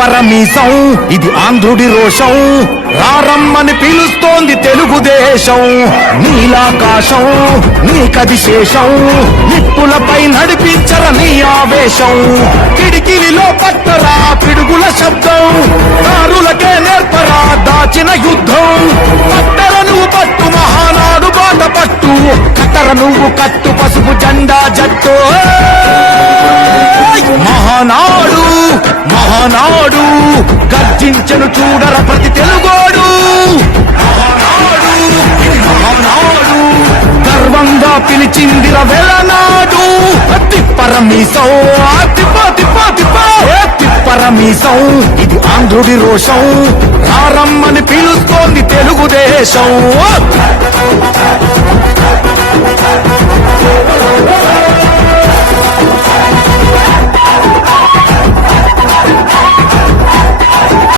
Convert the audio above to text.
తిప్పరమీసం ఇది ఆంధ్రుడి రోషం రారమ్మని పిలుస్తోంది తెలుగుదేశం నీలాకాశం నీకది శేషం నిప్పులపై నడిపించర నీ ఆవేశం కిడికిలిలో పట్టరా పిడుగుల శబ్దం దారులకే నేర్పరా దాచిన యుద్ధం పట్టర నువ్వు పట్టు మహానాడు బాట పట్టు కట్టర నువ్వు కట్టు పసుపు జెండా జట్టు మహానాడు మహానాడు గర్జించను చూడర ప్రతి తెలుగోడు మహానాడు మహానాడు గర్వంగా పిలిచిందిర వెలనాడు తిప్పరమీసం తిప్పరమీసం ఇది ఆంధ్రుడి రోషం రారమ్మని పిలుస్తోంది తెలుగుదేశం